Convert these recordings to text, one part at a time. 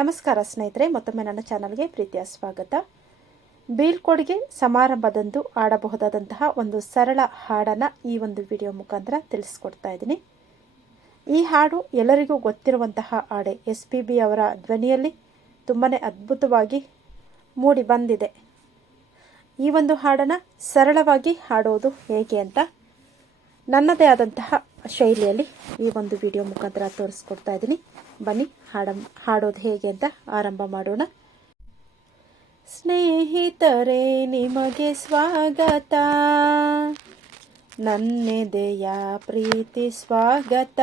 ನಮಸ್ಕಾರ ಸ್ನೇಹಿತರೆ, ಮತ್ತೊಮ್ಮೆ ನನ್ನ ಚಾನಲ್ಗೆ ಪ್ರೀತಿಯ ಸ್ವಾಗತ. ಬೀಳ್ಕೊಡುಗೆ ಸಮಾರಂಭದಂದು ಆಡಬಹುದಾದಂತಹ ಒಂದು ಸರಳ ಹಾಡನ್ನು ಈ ಒಂದು ವಿಡಿಯೋ ಮುಖಾಂತರ ತಿಳಿಸ್ಕೊಡ್ತಾ ಇದ್ದೀನಿ. ಈ ಹಾಡು ಎಲ್ಲರಿಗೂ ಗೊತ್ತಿರುವಂತಹ ಹಾಡೆ. ಎಸ್ ಪಿ ಬಿ ಅವರ ಧ್ವನಿಯಲ್ಲಿ ತುಂಬಾ ಅದ್ಭುತವಾಗಿ ಮೂಡಿ ಬಂದಿದೆ. ಈ ಒಂದು ಹಾಡನ್ನು ಸರಳವಾಗಿ ಹಾಡೋದು ಹೇಗೆ ಅಂತ ನನ್ನದೇ ಆದಂತಹ ಶೈಲಿಯಲ್ಲಿ ಈ ಒಂದು ವಿಡಿಯೋ ಮುಖಾಂತರ ತೋರಿಸ್ಕೊಡ್ತಾ ಇದ್ದೀನಿ. ಬನ್ನಿ, ಹಾಡ, ಹಾಡೋದು ಹೇಗೆ ಅಂತ ಆರಂಭ ಮಾಡೋಣ. ಸ್ನೇಹಿತರೆ, ನಿಮಗೆ ಸ್ವಾಗತ. ನನ್ನೆದೆಯ ಪ್ರೀತಿ ಸ್ವಾಗತ.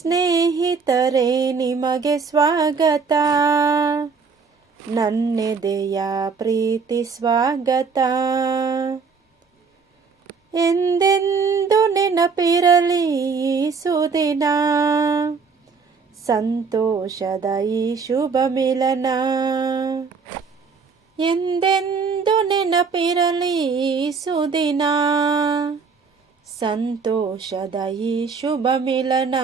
ಸ್ನೇಹಿತರೆ, ನಿಮಗೆ ಸ್ವಾಗತ. ನನ್ನೆದೆಯ ಪ್ರೀತಿ ಸ್ವಾಗತ. ಎಂದೆಂದು ನೆನಪಿರಲಿ ಈ ಸುದಿನ. ಸಂತೋಷದ ಈ ಶುಭ ಮಿಲನ. ಎಂದೆಂದು ನೆನಪಿರಲಿ ಈ ಸುದಿನ. ಸಂತೋಷದ ಈ ಶುಭ ಮಿಲನ.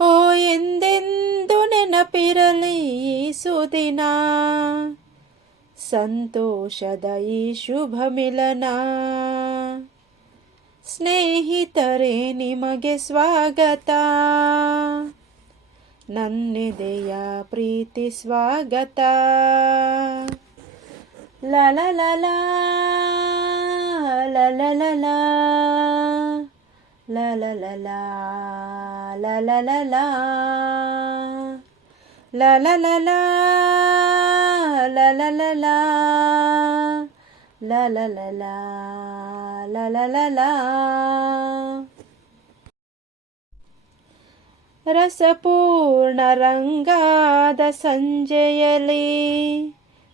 ಓ ಎಂದೆಂದು ನೆನಪಿರಲಿ ಈ ಸುದಿನ. ಸಂತೋಷದ ಈ ಶುಭ ಮಿಲನ ಸ್ನೇಹಿತರೇ ನಿಮಗೆ ಸ್ವಾಗತ ನನ್ನೆದೆಯ ಪ್ರೀತಿ ಸ್ವಾಗತ ಲಲಲಲ La la la la. La la la la. La la la la. La la la la. ರಸಪೂರ್ಣ ರಂಗಾದ ಸಂಜೆಯಲಿ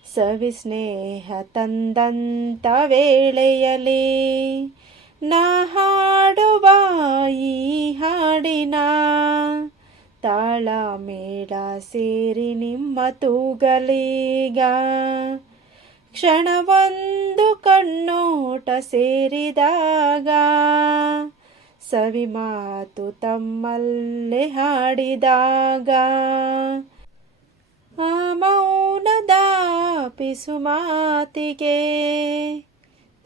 ಸವಿಸ್ನೇಹ ತಂದಂತ ವೇಳೆಯಲಿ ನಾ ಹಾಡುವ ಈ ಹಾಡಿನ ತಾಳ ಮೇಳ ಸೇರಿ ನಿಮ್ಮ ತೂಗಲೀಗ. ಕ್ಷಣವೊಂದು ಕಣ್ಣೋಟ ಸೇರಿದಾಗ ಸವಿ ಮಾತು ತಮ್ಮಲ್ಲೇ ಹಾಡಿದಾಗ. ಆ ಮೌನದ ಪಿಸು ಮಾತಿಗೆ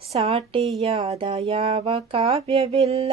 ಸಾಟಿಯಾದ ಯಾವ ಕಾವ್ಯವಿಲ್ಲ.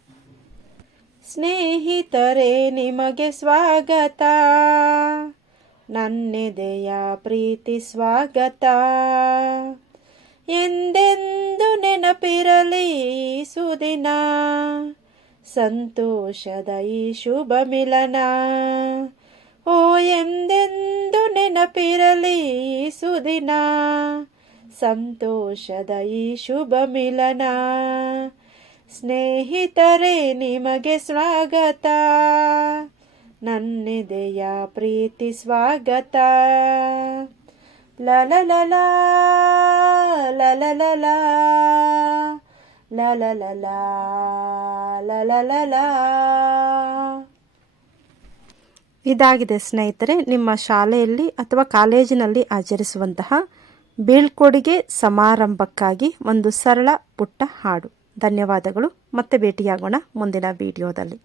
ಸ್ನೇಹಿತರೆ, ನಿಮಗೆ ಸ್ವಾಗತ. ನನ್ನೆದೆಯ ಪ್ರೀತಿ ಸ್ವಾಗತ. ಎಂದೆಂದು ನೆನಪಿರಲಿ ಸುದಿನ. ಸಂತೋಷದ ಈ ಶುಭ ಮಿಲನ. ಓ, ಎಂದೆಂದು ನೆನಪಿರಲಿ ಸುದಿನ. ಸಂತೋಷದ ಈ ಶುಭ ಮಿಲನ. ಸ್ನೇಹಿತರೇ, ನಿಮಗೆ ಸ್ವಾಗತ. ನನ್ನೆದೆಯ ಪ್ರೀತಿ ಸ್ವಾಗತ. ಲಲ ಲಲ ಇದಾಗಿದೆ ಸ್ನೇಹಿತರೆ, ನಿಮ್ಮ ಶಾಲೆಯಲ್ಲಿ ಅಥವಾ ಕಾಲೇಜಿನಲ್ಲಿ ಆಚರಿಸುವಂತಹ ಬೀಳ್ಕೊಡುಗೆ ಸಮಾರಂಭಕ್ಕಾಗಿ ಒಂದು ಸರಳ ಪುಟ್ಟ ಹಾಡು. ಧನ್ಯವಾದಗಳು. ಮತ್ತೆ ಭೇಟಿಯಾಗೋಣ ಮುಂದಿನ ವಿಡಿಯೋದಲ್ಲಿ.